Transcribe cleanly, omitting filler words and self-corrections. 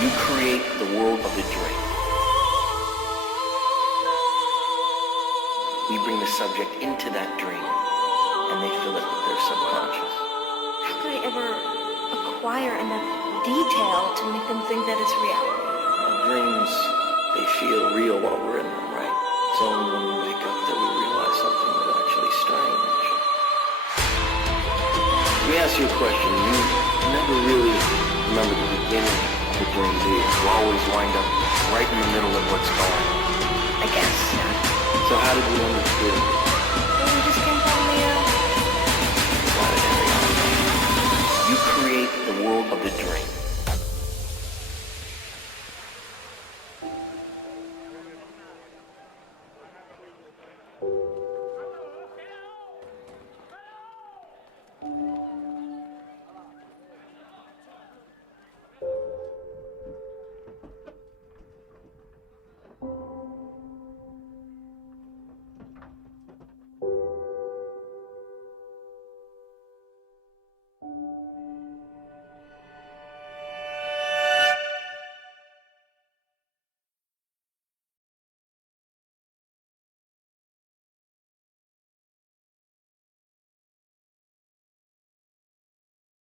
You create the world of the dream. We bring the subject into that dream, and they fill it with their subconscious. How could I ever acquire enough detail to make them think that it's reality? Our dreams, they feel real while we're in them, right? It's only when we wake up that we realize something is actually strange. Let me ask you a question. You never really remember the beginning of the dream, do you? You always wind up right in the middle of what's going on. I guess, yeah. So how did you understand it? Well, we just came from the, Got it, Ariana. You create the world of the dream.